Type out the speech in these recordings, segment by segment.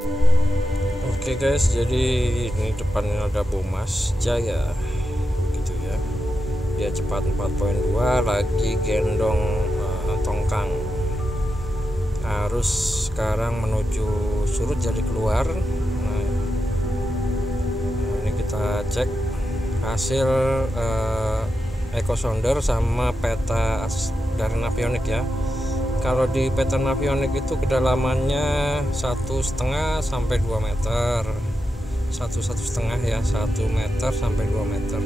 Oke guys, jadi ini depannya ada Bomas Jaya gitu ya. Dia cepat 4.2 lagi gendong tongkang. Arus sekarang menuju surut jadi keluar. Nah, ini kita cek hasil echo sounder sama peta dari Navionic ya. Kalau di peta Navionic itu kedalamannya 1,5 sampai 2 meter, 1,5 ya, 1 meter sampai 2 meter.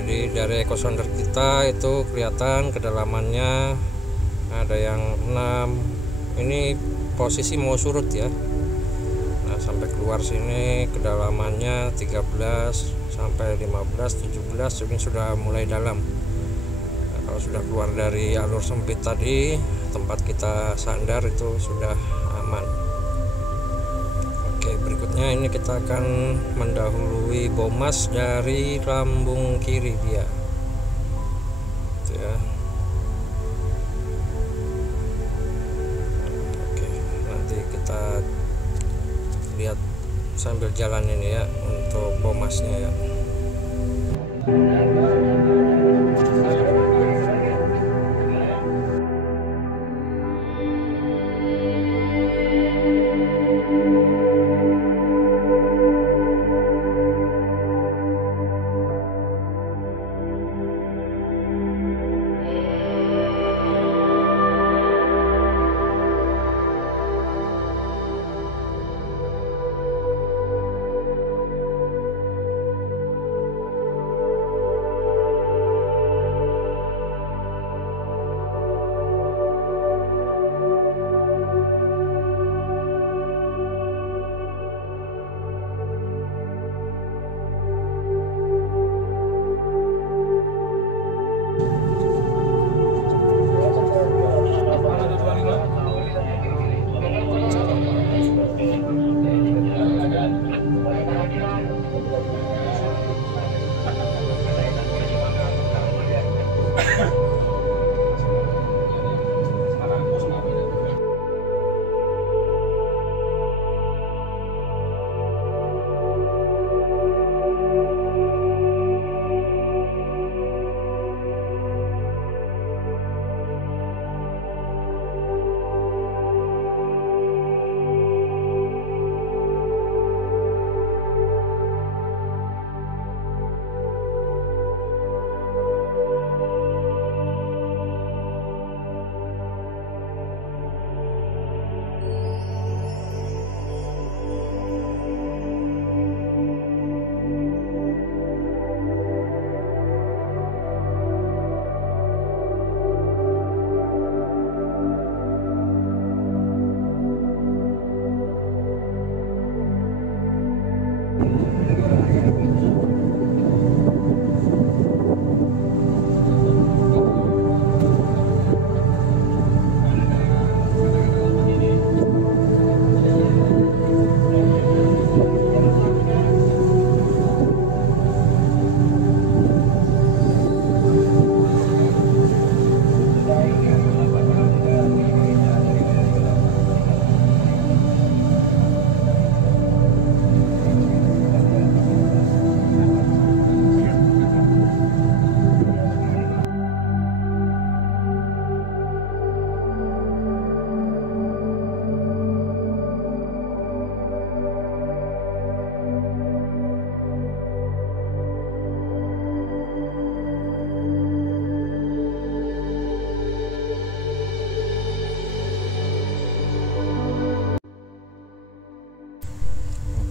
Jadi dari echo sounder kita itu kelihatan kedalamannya ada yang 6. Ini posisi mau surut ya. Nah, sampai keluar sini kedalamannya 13 sampai 15, 17 ini sudah mulai dalam. Kalau sudah keluar dari alur sempit tadi, tempat kita sandar itu sudah aman. Oke, berikutnya ini kita akan mendahului Bomas dari lambung kiri dia. Gitu ya. Oke, nanti kita lihat sambil jalan ini ya untuk Bomasnya ya.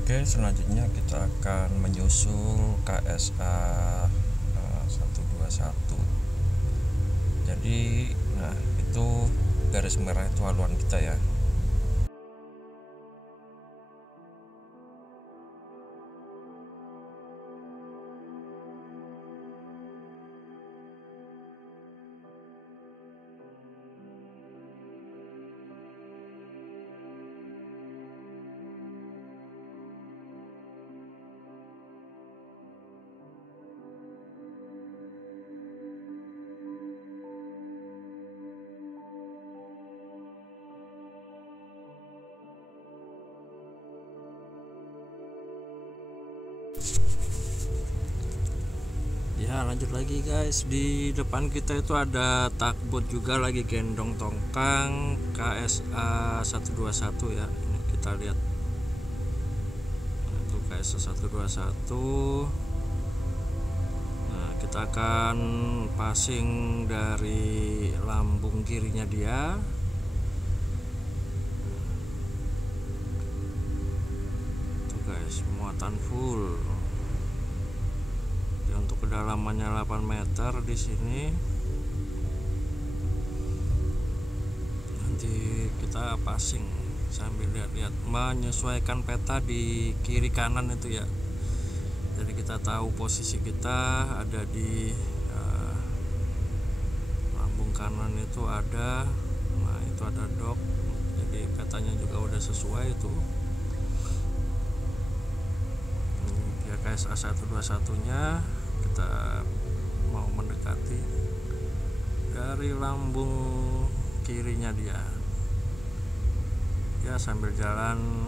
Oke, selanjutnya kita akan menyusul KSA 121. Jadi, nah itu garis merah itu haluan kita ya. Ya, lanjut lagi guys. Di depan kita itu ada tugboat juga lagi gendong tongkang KSA 121 ya. Ini kita lihat. Nah, itu KSA 121. Nah, kita akan passing dari lambung kirinya dia. Tuh guys, muatan full. Untuk kedalamannya 8 meter di sini. Nanti kita passing sambil lihat-lihat, menyesuaikan peta di kiri kanan itu ya. Jadi kita tahu posisi kita ada di lambung kanan itu ada. Nah, itu ada dock. Jadi petanya juga udah sesuai itu. Ini KSA 121 nya. Kita mau mendekati dari lambung kirinya dia ya, sambil jalan.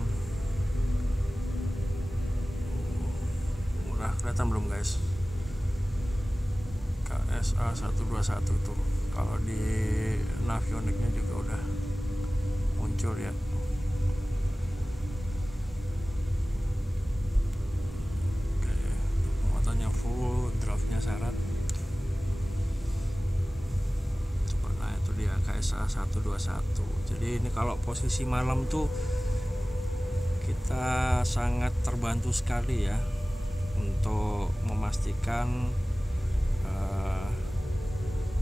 Udah kelihatan belum guys KSA 121 itu? Kalau di Navionic-nya juga udah muncul ya. Full, draftnya syarat. Nah, itu dia KSA 121. Jadi ini kalau posisi malam tuh kita sangat terbantu sekali ya untuk memastikan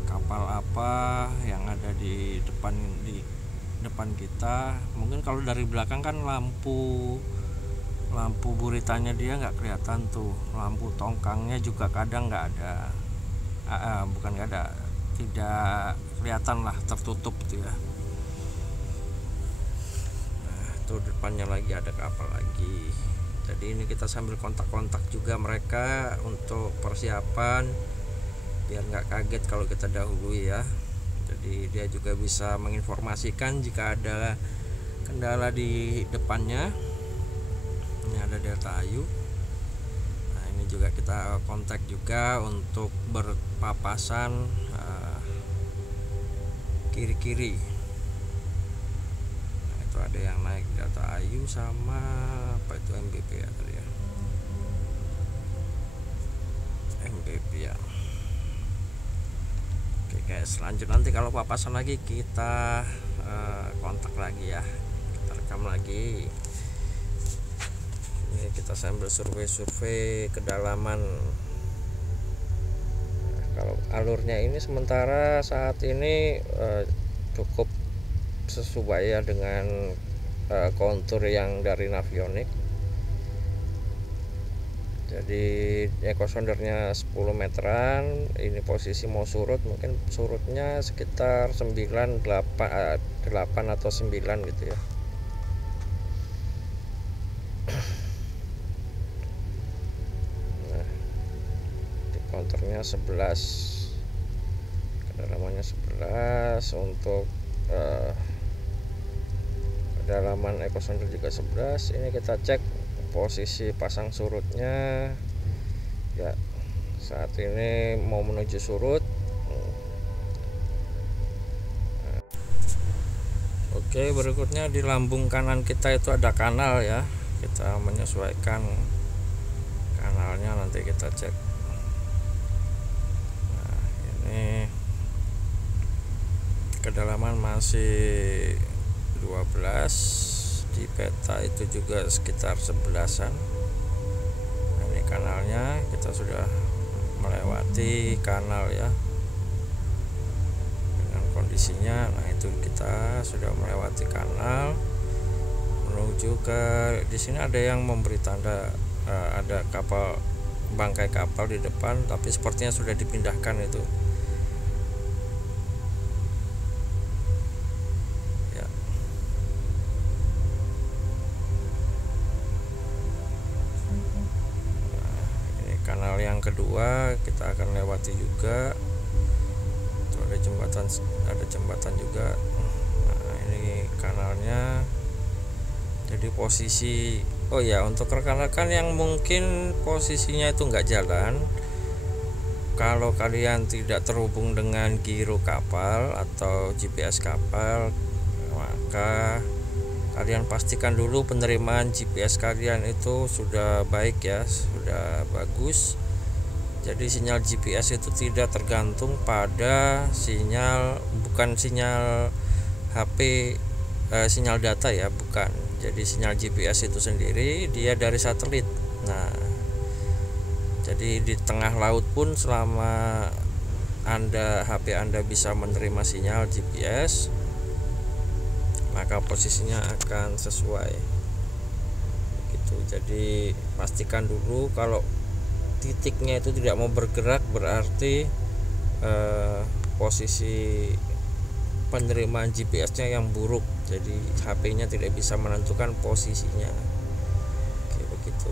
kapal apa yang ada di depan kita. Mungkin kalau dari belakang kan lampu buritanya dia nggak kelihatan tuh, lampu tongkangnya juga kadang nggak ada, bukan nggak ada, tidak kelihatan lah, tertutup gitu ya. Nah, itu depannya lagi ada kapal lagi. Jadi ini kita sambil kontak-kontak juga mereka untuk persiapan biar nggak kaget kalau kita dahului ya. Jadi dia juga bisa menginformasikan jika ada kendala di depannya. Ini ada Delta Ayu. Nah, ini juga kita kontak juga untuk berpapasan kiri-kiri. Nah, itu ada yang naik Delta Ayu sama apa itu, MBP ya tadi ya, MBP ya. Oke guys, lanjut nanti kalau papasan lagi kita kontak lagi ya, kita rekam lagi. Ini kita sambil survei kedalaman. Nah, kalau alurnya ini sementara saat ini cukup sesuai ya dengan kontur yang dari Navionic. Jadi eco sondernya 10 meteran. Ini posisi mau surut, mungkin surutnya sekitar 8 atau 9 gitu ya. Konturnya 11, kedalamannya 11, untuk kedalaman eco sonder juga 11. Ini kita cek posisi pasang surutnya ya, saat ini mau menuju surut. Oke, berikutnya di lambung kanan kita itu ada kanal ya, kita menyesuaikan kanalnya, nanti kita cek. Kedalaman masih 12, di peta itu juga sekitar 11-an. Nah, ini kanalnya, kita sudah melewati kanal ya dengan kondisinya. Nah, itu kita sudah melewati kanal menuju ke, di sini ada yang memberi tanda ada kapal, bangkai kapal di depan, tapi sepertinya sudah dipindahkan itu. Kanal yang kedua kita akan lewati juga. Itu ada jembatan juga. Nah, ini kanalnya. Jadi posisi, oh ya, untuk rekan-rekan yang mungkin posisinya itu nggak jalan, kalau kalian tidak terhubung dengan giro kapal atau GPS kapal, maka kalian pastikan dulu penerimaan GPS kalian itu sudah baik ya, sudah bagus. Jadi sinyal GPS itu tidak tergantung pada sinyal, bukan sinyal HP, sinyal data ya, bukan. Jadi sinyal GPS itu sendiri dia dari satelit. Nah, jadi di tengah laut pun selama HP Anda bisa menerima sinyal GPS, maka posisinya akan sesuai gitu. Jadi pastikan dulu kalau titiknya itu tidak mau bergerak, berarti posisi penerimaan GPS-nya yang buruk. Jadi HP-nya tidak bisa menentukan posisinya. Oke, begitu.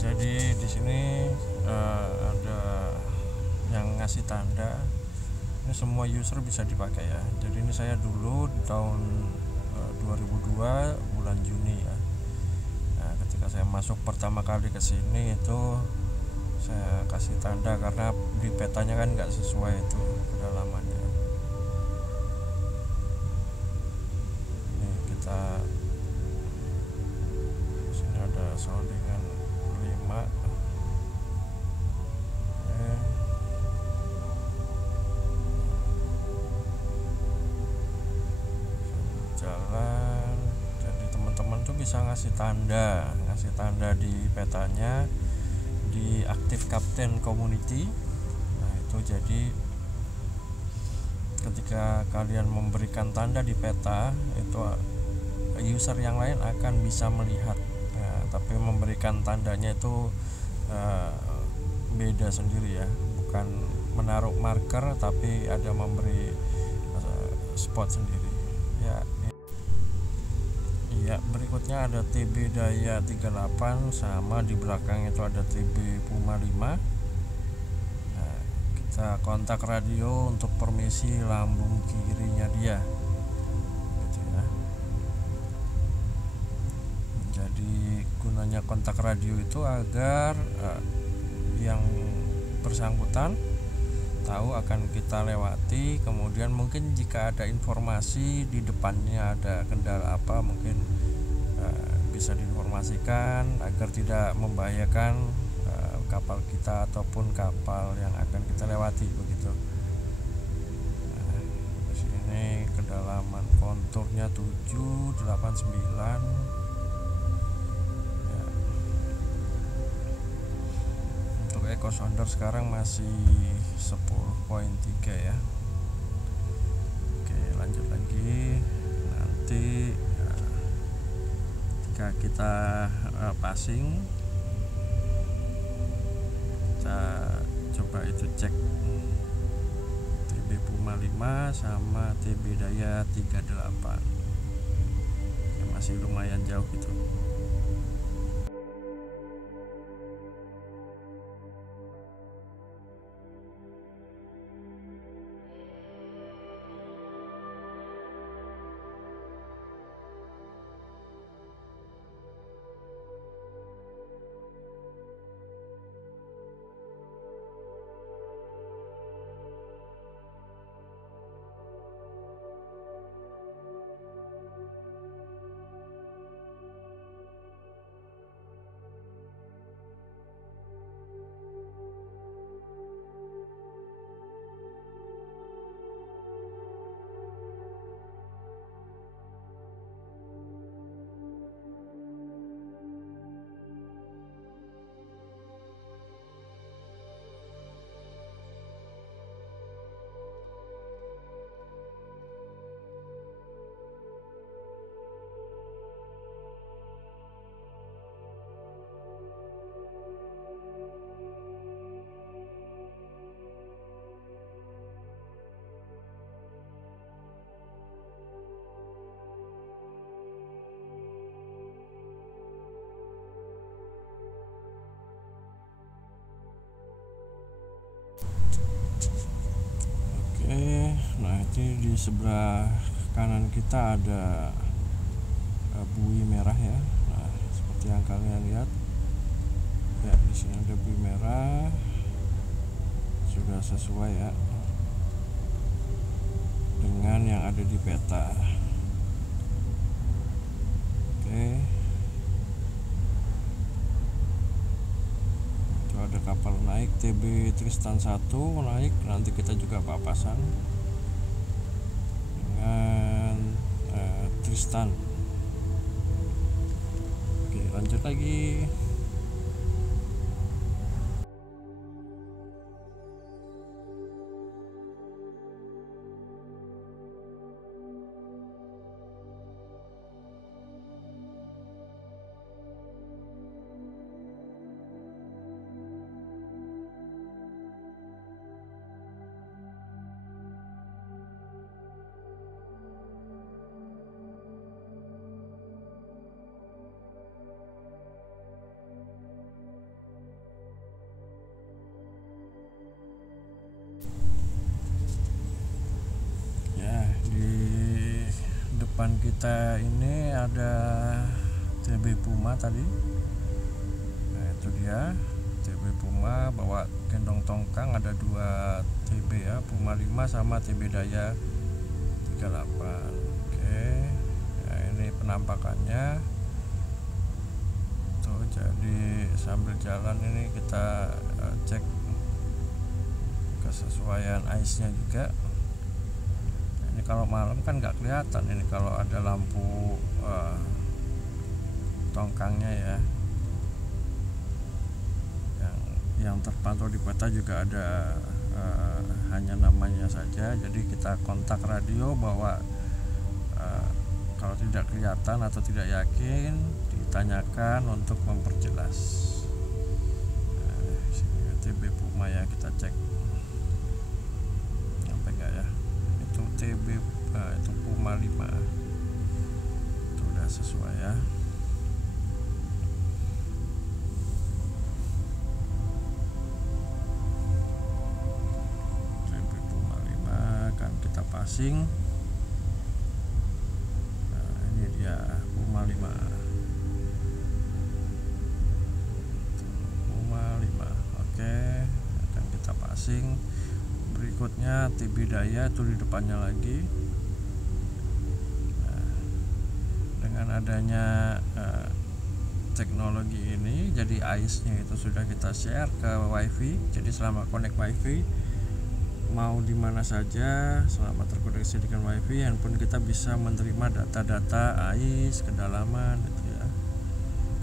Jadi di sini ada yang ngasih tanda. Ini semua user bisa dipakai ya. Jadi ini saya dulu di tahun 2002 bulan Juni ya. Nah, ketika saya masuk pertama kali ke sini itu saya kasih tanda karena di petanya kan nggak sesuai itu kedalamannya. Ini kita di sini ada soundingan 5. Jalan. Jadi teman-teman tuh bisa ngasih tanda di petanya di Active Captain Community. Nah, itu jadi ketika kalian memberikan tanda di peta itu user yang lain akan bisa melihat. Nah, tapi memberikan tandanya itu beda sendiri ya, bukan menaruh marker tapi ada memberi spot sendiri ya. Ya, berikutnya ada TB Daya 38 sama di belakang itu ada TB Puma 5. Nah, kita kontak radio untuk permisi lambung kirinya dia gitu ya. Jadi gunanya kontak radio itu agar yang bersangkutan tahu akan kita lewati, kemudian mungkin jika ada informasi di depannya ada kendala apa mungkin bisa diinformasikan agar tidak membahayakan kapal kita ataupun kapal yang akan kita lewati begitu. Nah, di sini kedalaman konturnya 789 ya. Untuk echo sounder sekarang masih 10.3 ya. Oke, lanjut lagi. Nanti jika kita passing, kita coba itu cek TB Puma 5 sama TB Daya 38 ya, masih lumayan jauh gitu. di sebelah kanan kita ada bui merah ya. Nah, seperti yang kalian lihat ya, di sini ada bui merah, sudah sesuai ya dengan yang ada di peta. Oke, itu ada kapal naik TB Tristan 1 naik, nanti kita juga papasan dengan Tristan. Oke, lanjut lagi. Depan kita ini ada TB Puma tadi. Nah, itu dia TB Puma bawa gendong tongkang, ada 2 TB ya, Puma 5 sama TB Daya 38. Oke. Nah, ini penampakannya. Tuh, jadi sambil jalan ini kita cek kesesuaian ice-nya juga. Ini kalau malam kan nggak kelihatan ini kalau ada lampu tongkangnya ya. Yang terpantau di peta juga ada hanya namanya saja. Jadi kita kontak radio bahwa kalau tidak kelihatan atau tidak yakin ditanyakan untuk memperjelas. Sini TB Puma ya, kita cek sampai nggak ya. Itu TB itu Puma 5 itu udah sesuai ya. TB Puma 5 akan kita passing. Nah, ini dia Puma 5. Puma 5. Oke, akan kita passing. Berikutnya TB Daya itu di depannya lagi. Nah, dengan adanya teknologi ini, jadi ice-nya itu sudah kita share ke WiFi. Jadi selama connect WiFi, mau di mana saja selama terkoneksi dengan WiFi, handphone kita bisa menerima data-data ice, kedalaman gitu ya.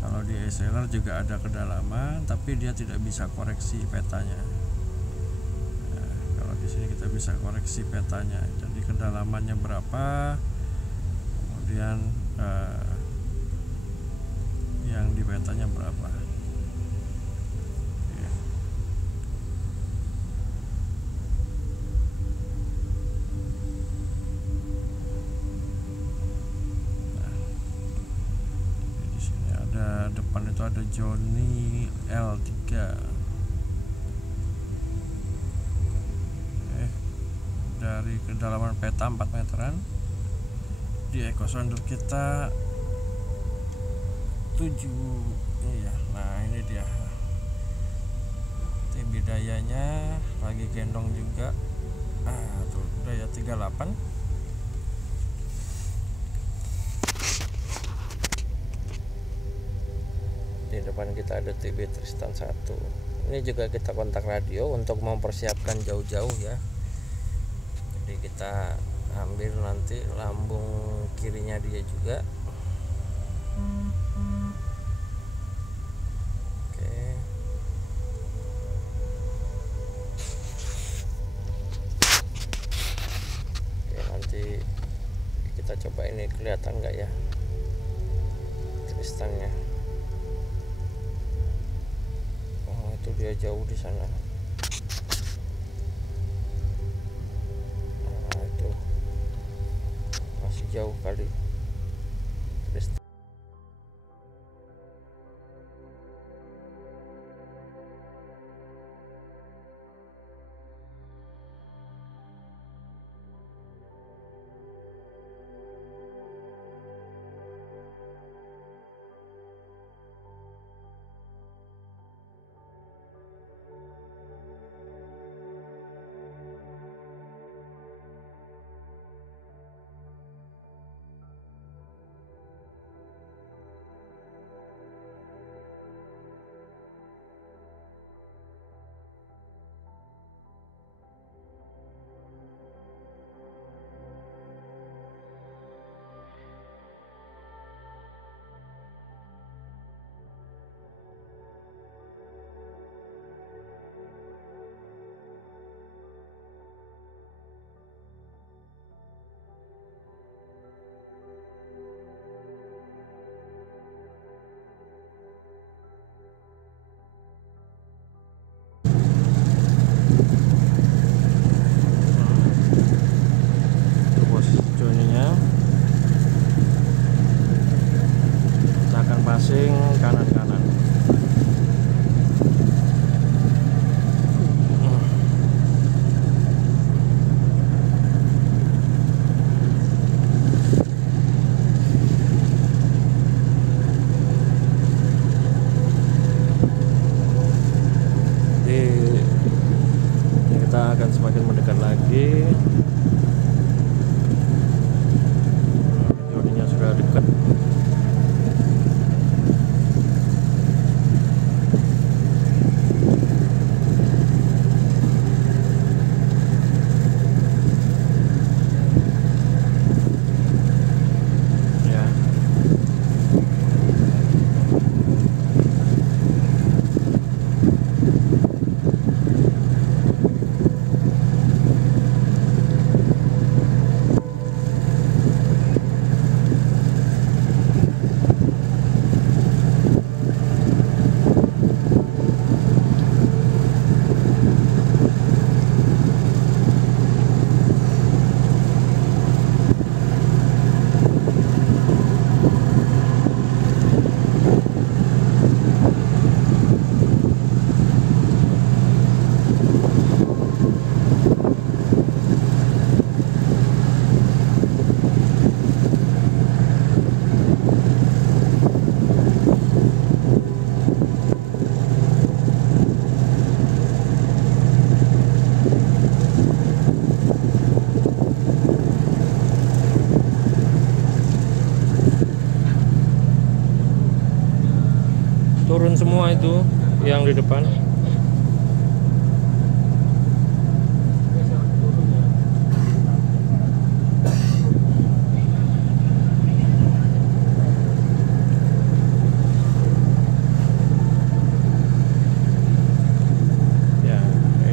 Kalau di ESLR juga ada kedalaman, tapi dia tidak bisa koreksi petanya. Di sini kita bisa koreksi petanya, jadi kedalamannya berapa, kemudian yang di petanya berapa. Nah, di sini ada depan itu ada Johnny L3. Dari kedalaman peta 4 meteran, di echosonder kita 7 iya. Nah, ini dia TB Dayanya lagi gendong juga. Tuh Daya 38. Di depan kita ada TB Tristan 1. Ini juga kita kontak radio untuk mempersiapkan jauh-jauh ya. Jadi kita ambil nanti lambung kirinya dia juga. Oke. Oke, nanti kita coba ini kelihatan nggak ya Tristannya. Oh, itu dia jauh di sana. Jauh kali. kita akan semakin mendekat lagi. Jodinya sudah dekat. Turun semua itu yang di depan. Ya,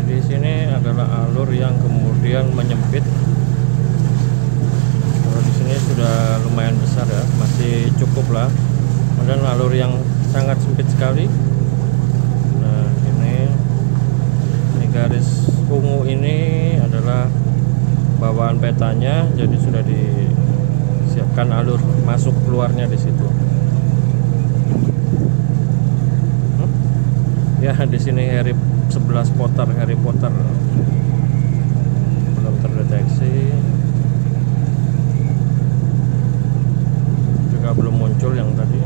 di sini adalah alur yang kemudian menyempit. Kalau di sini sudah lumayan besar ya, masih cukup lah. Kemudian alur yang sangat sempit sekali. Nah, ini garis ungu ini adalah bawaan petanya, jadi sudah disiapkan alur masuk keluarnya di situ. Ya, di sini Harry 11 Potter, Harry Potter belum terdeteksi, juga belum muncul yang tadi.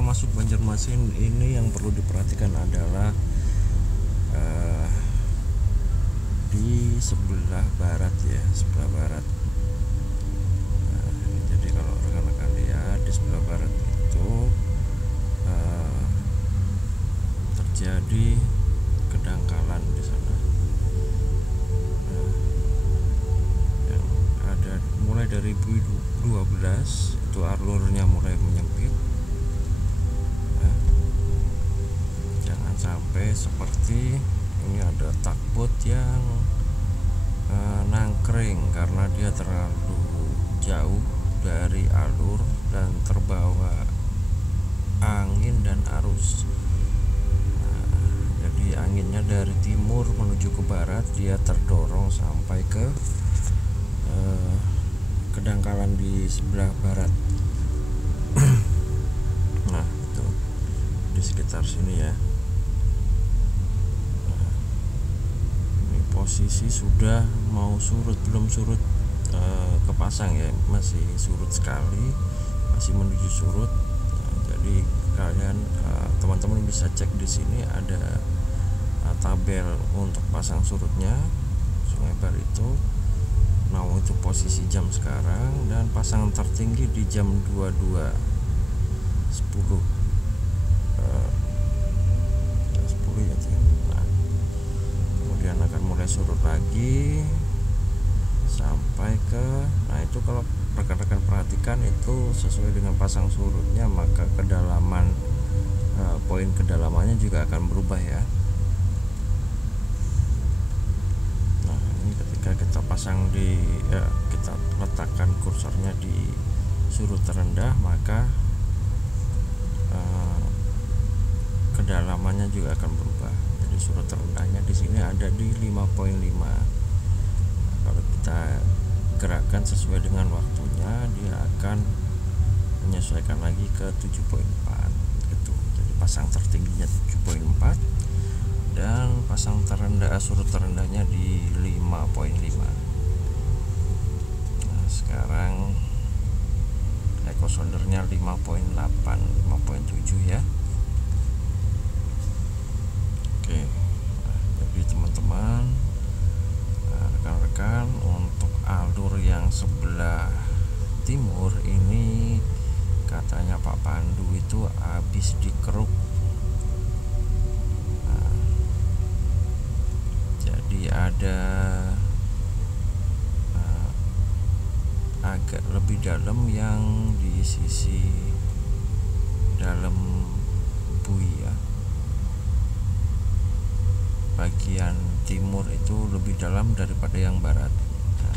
Masuk Banjarmasin ini yang perlu diperhatikan adalah di sebelah barat ya, sebelah barat. Jadi kalau rekan-rekan lihat di sebelah barat itu terjadi kedangkalan di sana. Yang ada mulai dari 12 itu alurnya mulai menyempit. Sampai seperti ini ada takbut yang nangkring karena dia terlalu jauh dari alur dan terbawa angin dan arus. Jadi anginnya dari timur menuju ke barat, dia terdorong sampai ke kedangkalan di sebelah barat. Nah, itu di sekitar sini ya. Posisi sudah mau surut, belum surut kepasang ya, masih surut sekali, masih menuju surut. Jadi kalian teman-teman bisa cek di sini ada tabel untuk pasang surutnya Sungai Barito. Nah, itu posisi jam sekarang dan pasang tertinggi di jam 22.10 10 ya. Kemudian akan mulai surut lagi sampai ke, nah itu kalau rekan-rekan perhatikan itu sesuai dengan pasang surutnya, maka kedalaman poin kedalamannya juga akan berubah ya. Nah, ini ketika kita pasang kita letakkan kursornya di surut terendah, maka kedalamannya juga akan berubah. Surut terendahnya di sini ada di 5.5. Kalau kita digerakkan sesuai dengan waktunya, dia akan menyesuaikan lagi ke 7.4 gitu. Jadi pasang tertingginya 7.4 dan pasang terendah surut terendahnya di 5.5. Nah, sekarang echo soundernya 5.8, 5.7 ya. Oke. Nah, jadi teman-teman, rekan-rekan, untuk alur yang sebelah timur ini katanya Pak Pandu itu habis dikeruk. Nah, jadi ada agak lebih dalam yang di sisi dalam bui ya, bagian timur itu lebih dalam daripada yang barat. Nah,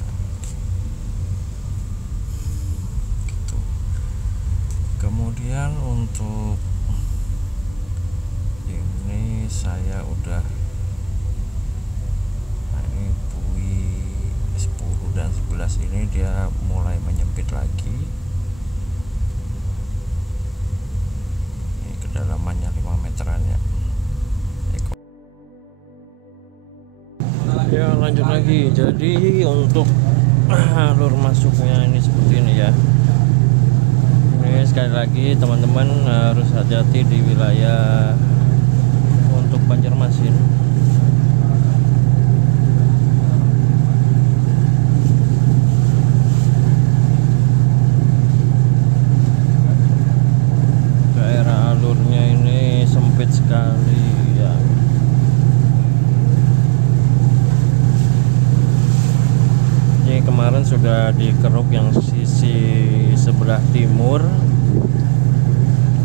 gitu. Kemudian untuk ini saya udah, nah ini bui 10 dan 11 ini dia mulai menyempit lagi. Ini kedalamannya 5 meteran ya. Ya, lanjut lagi. Jadi untuk alur masuknya ini seperti ini ya. Ini sekali lagi teman-teman harus hati-hati di wilayah untuk Banjarmasin. Daerah alurnya ini sempit sekali ya. Kemarin sudah dikeruk yang sisi sebelah timur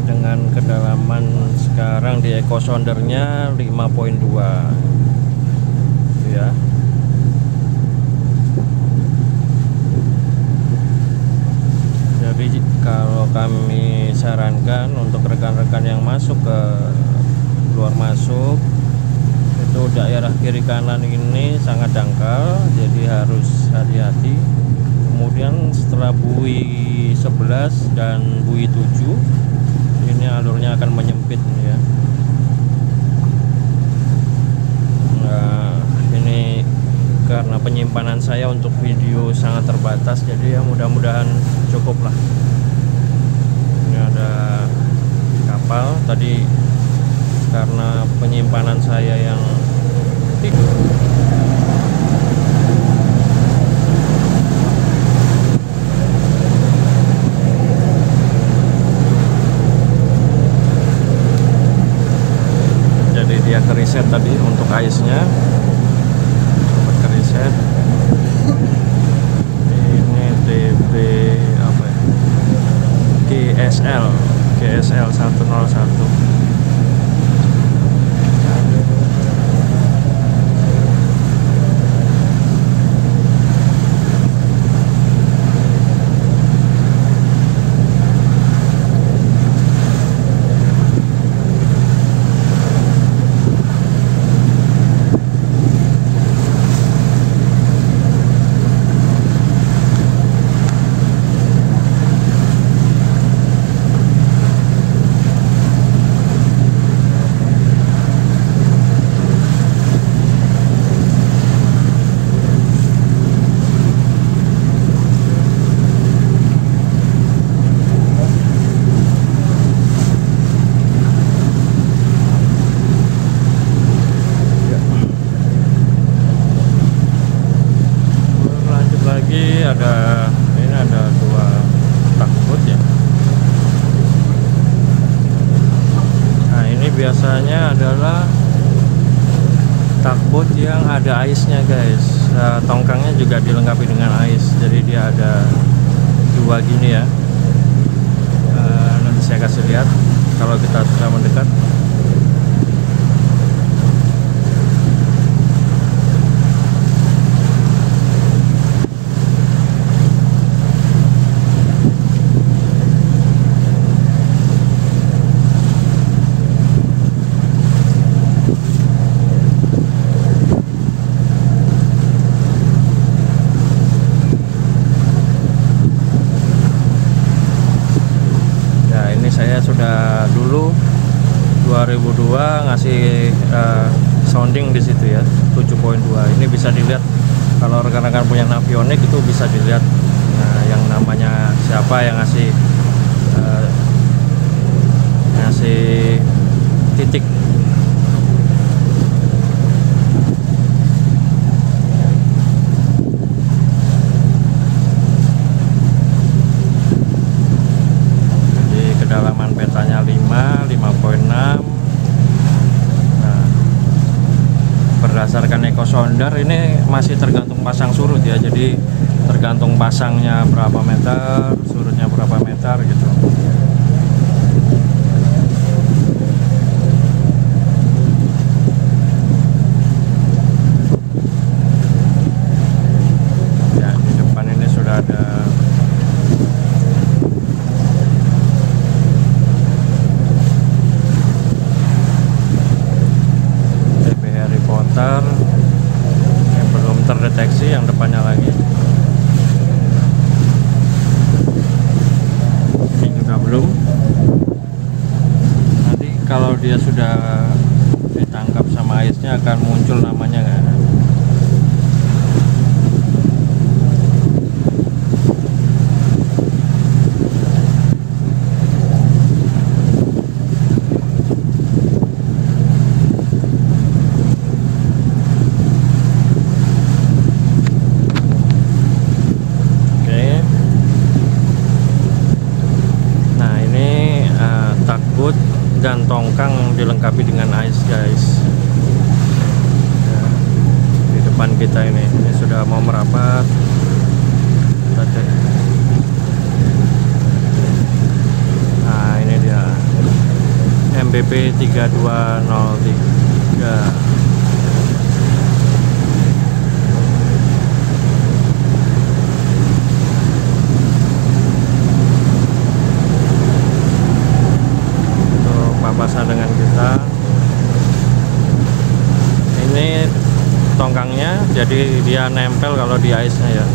dengan kedalaman sekarang di echo soundernya 5.2 ya. Jadi kalau kami sarankan untuk rekan-rekan yang masuk ke luar masuk itu daerah kiri kanan ini sangat dangkal, jadi harus hati-hati. Kemudian setelah bui 11 dan bui 7 ini alurnya akan menyempit ya. Nah, ini karena penyimpanan saya untuk video sangat terbatas, jadi ya mudah-mudahan cukup lah. Ini ada kapal tadi, karena penyimpanan saya yang tidur. Jadi dia keriset tadi untuk aisnya, sempat keriset. Ini DB apa ya? GSL 101. Ini ada dua takbut ya. Nah, ini biasanya adalah takbut yang ada aisnya guys. Tongkangnya juga dilengkapi dengan ais, jadi dia ada dua gini ya. Nanti saya kasih lihat kalau kita sudah mendekat. udah dulu 2002 ngasih sounding di situ ya, 7.2. Ini bisa dilihat kalau rekan-rekan punya Navionics itu bisa dilihat. Nah, yang namanya siapa yang ngasih titik. Jadi kedalaman petanya 5.6. Nah, berdasarkan eco sounder ini masih tergantung pasang surut ya, jadi tergantung pasangnya berapa meter, surutnya berapa meter gitu. Ya, di depan ini sudah ada TP Harry Potter yang belum terdeteksi, yang depannya lagi. Ini juga belum. Nanti kalau dia sudah ditangkap sama aisnya akan muncul namanya kan. Dan tongkang dilengkapi dengan ice guys ya, di depan kita ini sudah mau merapat. Nah, ini dia MBP 3203. Papasan dengan kita. Ini tongkangnya, jadi dia nempel kalau di ice-nya ya.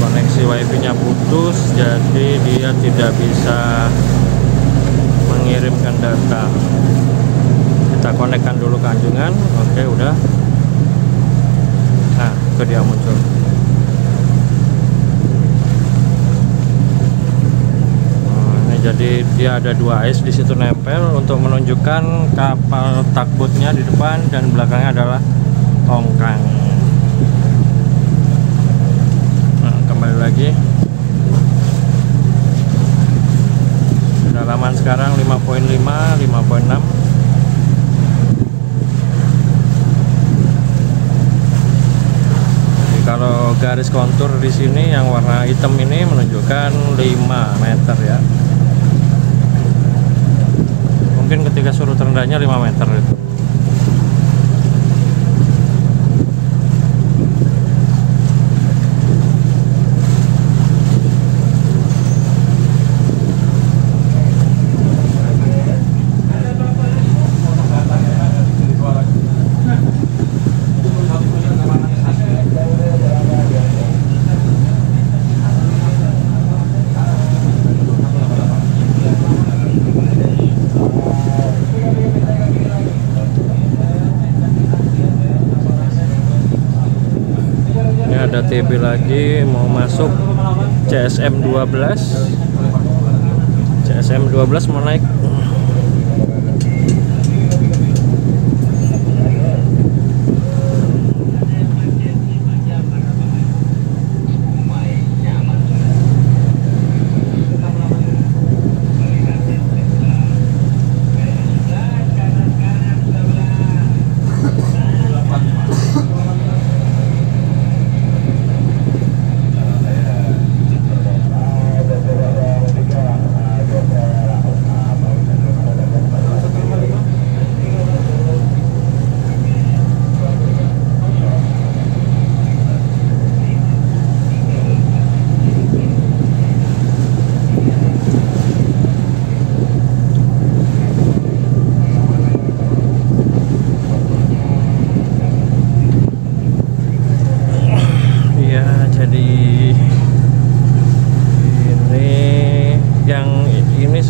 Koneksi wifi-nya putus, jadi dia tidak bisa mengirimkan data. Kita konekkan dulu ke anjungan. Oke, udah. Nah, itu dia muncul. Ini jadi dia ada dua ice di situ nempel untuk menunjukkan kapal tugboatnya di depan dan belakangnya adalah tongkang. Nah, kembali lagi. Kedalaman sekarang 5.5, 5.6. Kalau garis kontur di sini yang warna hitam ini menunjukkan 5 meter ya. Mungkin ketika surut rendahnya 5 meter itu. Ada TB lagi mau masuk CSM 12. CSM 12 mau naik.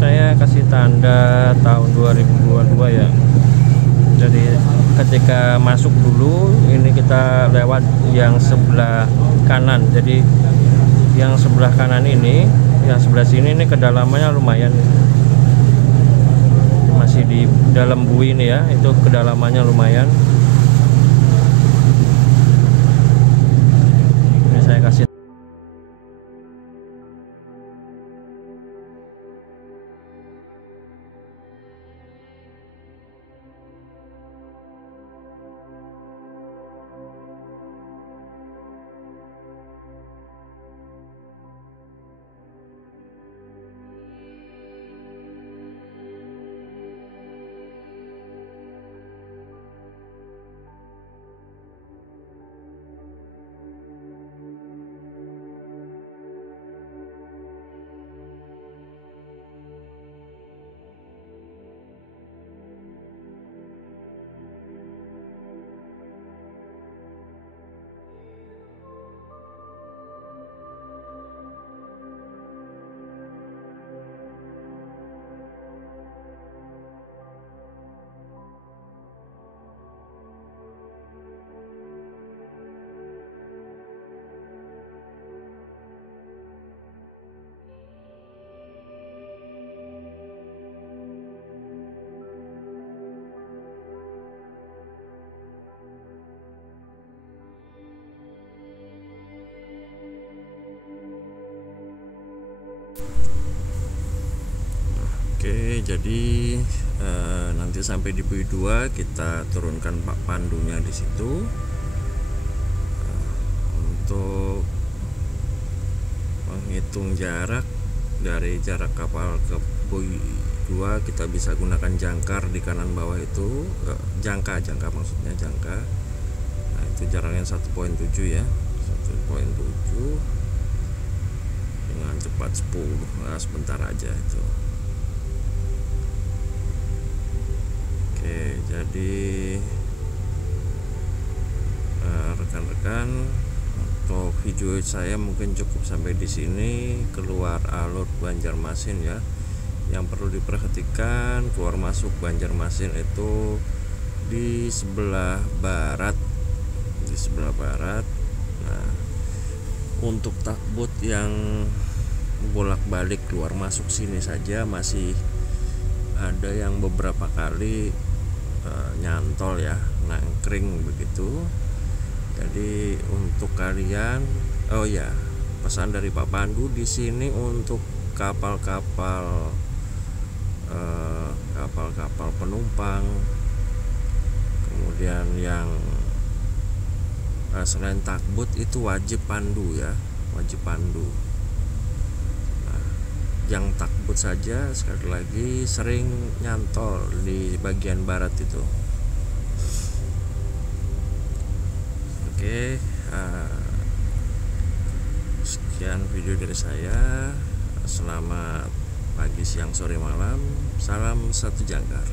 saya kasih tanda tahun 2022 ya. Jadi ketika masuk dulu ini kita lewat yang sebelah kanan. Jadi yang sebelah kanan ini, yang sebelah sini ini kedalamannya lumayan, masih di dalam bui ini ya, itu kedalamannya lumayan. Ini saya kasih. Oke, jadi nanti sampai di bui 2 kita turunkan pak pandunya di situ. Untuk menghitung jarak dari jarak kapal ke bui 2 kita bisa gunakan jangkar di kanan bawah itu, jangka maksudnya jangka. Nah, itu jaraknya 1.7 ya, 1.7 dengan cepat 10. Nah, sebentar aja itu. Oke, jadi rekan-rekan, untuk video saya mungkin cukup sampai di sini. Keluar alur Banjarmasin ya, yang perlu diperhatikan, keluar masuk Banjarmasin itu di sebelah barat, Nah, untuk takbut yang bolak-balik keluar masuk sini saja masih ada yang beberapa kali nyantol ya, nangkring begitu. Jadi untuk kalian, oh ya, pesan dari Pak Pandu di sini untuk kapal-kapal penumpang, kemudian yang selain takbut itu wajib pandu ya, wajib pandu. Yang takbut saja sekali lagi sering nyantol di bagian barat itu. Oke, sekian video dari saya. Selamat pagi, siang, sore, malam. Salam satu jangkar.